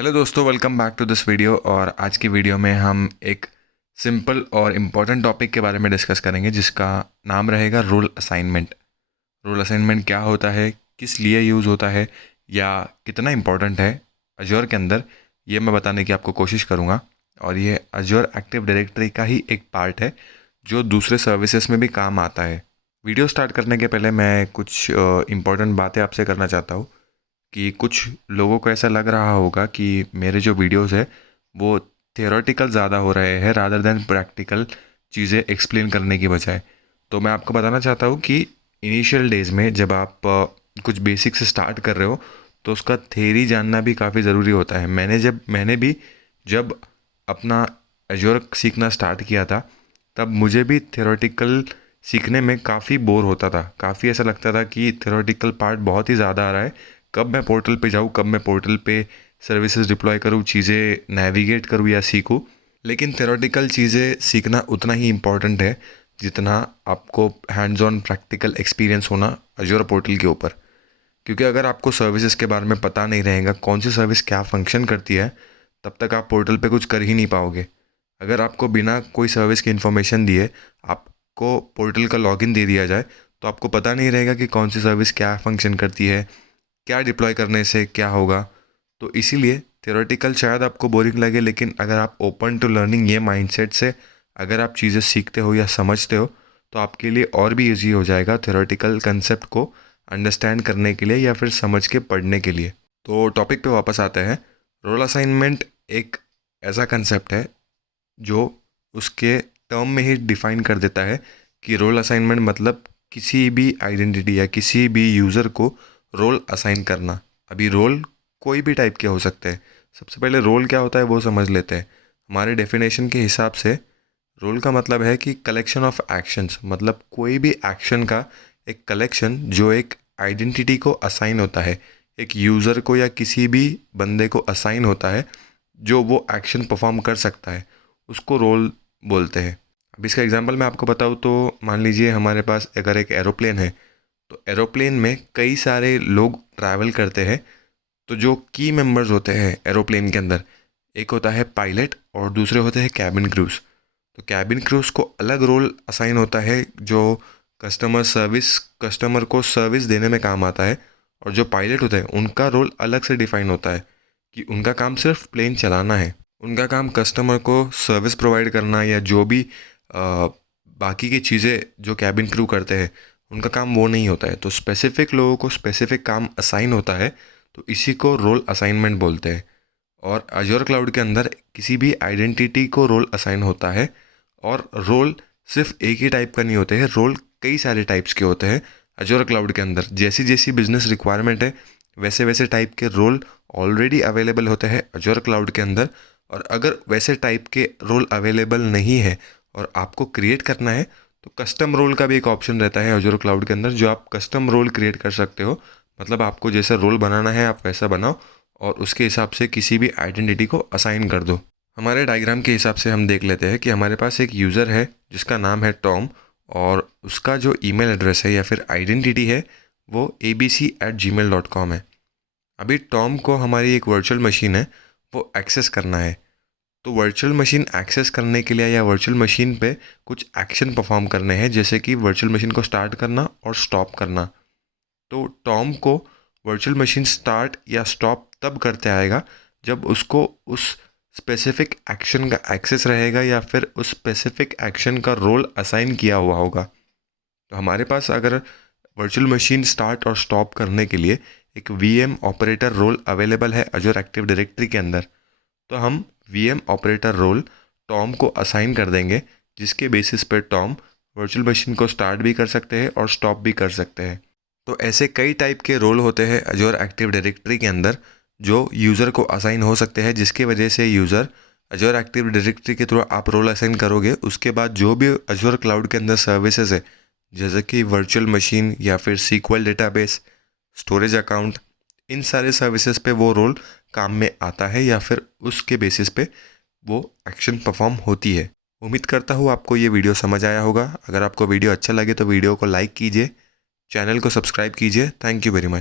Hello दोस्तों, welcome back to this video. और आज की वीडियो में हम एक सिंपल और इम्पॉर्टेंट टॉपिक के बारे में डिस्कस करेंगे जिसका नाम रहेगा रोल असाइनमेंट। रोल असाइनमेंट क्या होता है, किस लिए यूज़ होता है या कितना इम्पॉर्टेंट है अज्योर के अंदर, ये मैं बताने की आपको कोशिश करूँगा। और ये अज्योर एक्टिव डायरेक्टरी का ही एक पार्ट है जो दूसरे सर्विसेज में भी काम आता है। वीडियो स्टार्ट करने के पहले मैं कुछ इम्पॉर्टेंट बातें आपसे करना चाहता हूँ कि कुछ लोगों को ऐसा लग रहा होगा कि मेरे जो वीडियोस है वो थियोरेटिकल ज़्यादा हो रहे हैं रादर देन प्रैक्टिकल चीज़ें एक्सप्लेन करने की बजाय। तो मैं आपको बताना चाहता हूँ कि इनिशियल डेज़ में जब आप कुछ बेसिक से स्टार्ट कर रहे हो तो उसका थ्योरी जानना भी काफ़ी ज़रूरी होता है। मैंने भी जब अपना एज्योर सीखना स्टार्ट किया था तब मुझे भी थियोरेटिकल सीखने में काफ़ी बोर होता था। काफ़ी ऐसा लगता था कि थियोरेटिकल पार्ट बहुत ही ज़्यादा आ रहा है, कब मैं पोर्टल पे जाऊँ, कब मैं पोर्टल पे सर्विसेज डिप्लॉय करूँ, चीज़ें नेविगेट करूँ या सीखूँ। लेकिन थ्योरेटिकल चीज़ें सीखना उतना ही इम्पॉर्टेंट है जितना आपको हैंड्स ऑन प्रैक्टिकल एक्सपीरियंस होना अज्योर पोर्टल के ऊपर। क्योंकि अगर आपको सर्विसेज के बारे में पता नहीं रहेगा, कौन सी सर्विस क्या फंक्शन करती है, तब तक आप पोर्टल पे कुछ कर ही नहीं पाओगे। अगर आपको बिना कोई सर्विस की इन्फॉर्मेशन दिए आपको पोर्टल का लॉगिन दे दिया जाए तो आपको पता नहीं रहेगा कि कौन सी सर्विस क्या फंक्शन करती है, क्या डिप्लॉय करने से क्या होगा। तो इसीलिए थियोरेटिकल शायद आपको बोरिंग लगे, लेकिन अगर आप ओपन टू लर्निंग ये माइंडसेट से अगर आप चीज़ें सीखते हो या समझते हो तो आपके लिए और भी इजी हो जाएगा थियोरेटिकल कंसेप्ट को अंडरस्टैंड करने के लिए या फिर समझ के पढ़ने के लिए। तो टॉपिक पे वापस आते हैं। रोल असाइनमेंट एक ऐसा कंसेप्ट है जो उसके टर्म में ही डिफाइन कर देता है कि रोल असाइनमेंट मतलब किसी भी आइडेंटिटी या किसी भी यूज़र को रोल असाइन करना। अभी रोल कोई भी टाइप के हो सकते हैं। सबसे पहले रोल क्या होता है वो समझ लेते हैं। हमारे डेफिनेशन के हिसाब से रोल का मतलब है कि कलेक्शन ऑफ एक्शंस, मतलब कोई भी एक्शन का एक कलेक्शन जो एक आइडेंटिटी को असाइन होता है, एक यूज़र को या किसी भी बंदे को असाइन होता है जो वो एक्शन परफॉर्म कर सकता है, उसको रोल बोलते हैं। अब इसका एग्जांपल मैं आपको बताऊँ तो मान लीजिए हमारे पास अगर एक एरोप्लेन है तो एरोप्लेन में कई सारे लोग ट्रैवल करते हैं। तो जो की मेंबर्स होते हैं एरोप्लेन के अंदर, एक होता है पायलट और दूसरे होते हैं कैबिन क्रूज। तो कैबिन क्रूज को अलग रोल असाइन होता है जो कस्टमर को सर्विस देने में काम आता है। और जो पायलट होते हैं उनका रोल अलग से डिफाइन होता है कि उनका काम सिर्फ प्लेन चलाना है। उनका काम कस्टमर को सर्विस प्रोवाइड करना या जो भी बाकी की चीज़ें जो कैबिन क्रू करते हैं उनका काम वो नहीं होता है। तो स्पेसिफिक लोगों को स्पेसिफिक काम असाइन होता है, तो इसी को रोल असाइनमेंट बोलते हैं। और अज्योर क्लाउड के अंदर किसी भी आइडेंटिटी को रोल असाइन होता है। और रोल सिर्फ एक ही टाइप का नहीं होते हैं, रोल कई सारे टाइप्स के होते हैं अज्योर क्लाउड के अंदर। जैसी जैसी बिजनेस रिक्वायरमेंट है वैसे वैसे टाइप के रोल ऑलरेडी अवेलेबल होते हैं अज्योर क्लाउड के अंदर। और अगर वैसे टाइप के रोल अवेलेबल नहीं है और आपको क्रिएट करना है तो कस्टम रोल का भी एक ऑप्शन रहता है अज्योर क्लाउड के अंदर, जो आप कस्टम रोल क्रिएट कर सकते हो। मतलब आपको जैसा रोल बनाना है आप वैसा बनाओ और उसके हिसाब से किसी भी आइडेंटिटी को असाइन कर दो। हमारे डायग्राम के हिसाब से हम देख लेते हैं कि हमारे पास एक यूज़र है जिसका नाम है टॉम, और उसका जो ईमेल एड्रेस है या फिर आइडेंटिटी है वो abc@gmail.com है। अभी टॉम को हमारी एक वर्चुअल मशीन है वो एक्सेस करना है। तो वर्चुअल मशीन एक्सेस करने के लिए या वर्चुअल मशीन पे कुछ एक्शन परफॉर्म करने हैं, जैसे कि वर्चुअल मशीन को स्टार्ट करना और स्टॉप करना। तो टॉम को वर्चुअल मशीन स्टार्ट या स्टॉप तब करते आएगा जब उसको उस स्पेसिफिक एक्शन का एक्सेस रहेगा या फिर उस स्पेसिफिक एक्शन का रोल असाइन किया हुआ होगा। तो हमारे पास अगर वर्चुअल मशीन स्टार्ट और स्टॉप करने के लिए एक वीएम ऑपरेटर रोल अवेलेबल है अज्योर एक्टिव डायरेक्टरी के अंदर, तो हम वीएम ऑपरेटर रोल टॉम को असाइन कर देंगे, जिसके बेसिस पर टॉम वर्चुअल मशीन को स्टार्ट भी कर सकते हैं और स्टॉप भी कर सकते हैं। तो ऐसे कई टाइप के रोल होते हैं अज्योर एक्टिव डायरेक्टरी के अंदर जो यूज़र को असाइन हो सकते हैं, जिसके वजह से यूज़र अज्योर एक्टिव डायरेक्टरी के थ्रू आप रोल असाइन करोगे, उसके बाद जो भी अज्योर क्लाउड के अंदर सर्विसेज है जैसे कि वर्चुअल मशीन या फिर सीक्वल डेटाबेस, स्टोरेज अकाउंट, इन सारे सर्विसेज पे वो रोल काम में आता है या फिर उसके बेसिस पे वो एक्शन परफॉर्म होती है। उम्मीद करता हूँ आपको ये वीडियो समझ आया होगा। अगर आपको वीडियो अच्छा लगे तो वीडियो को लाइक कीजिए, चैनल को सब्सक्राइब कीजिए। Thank you very much.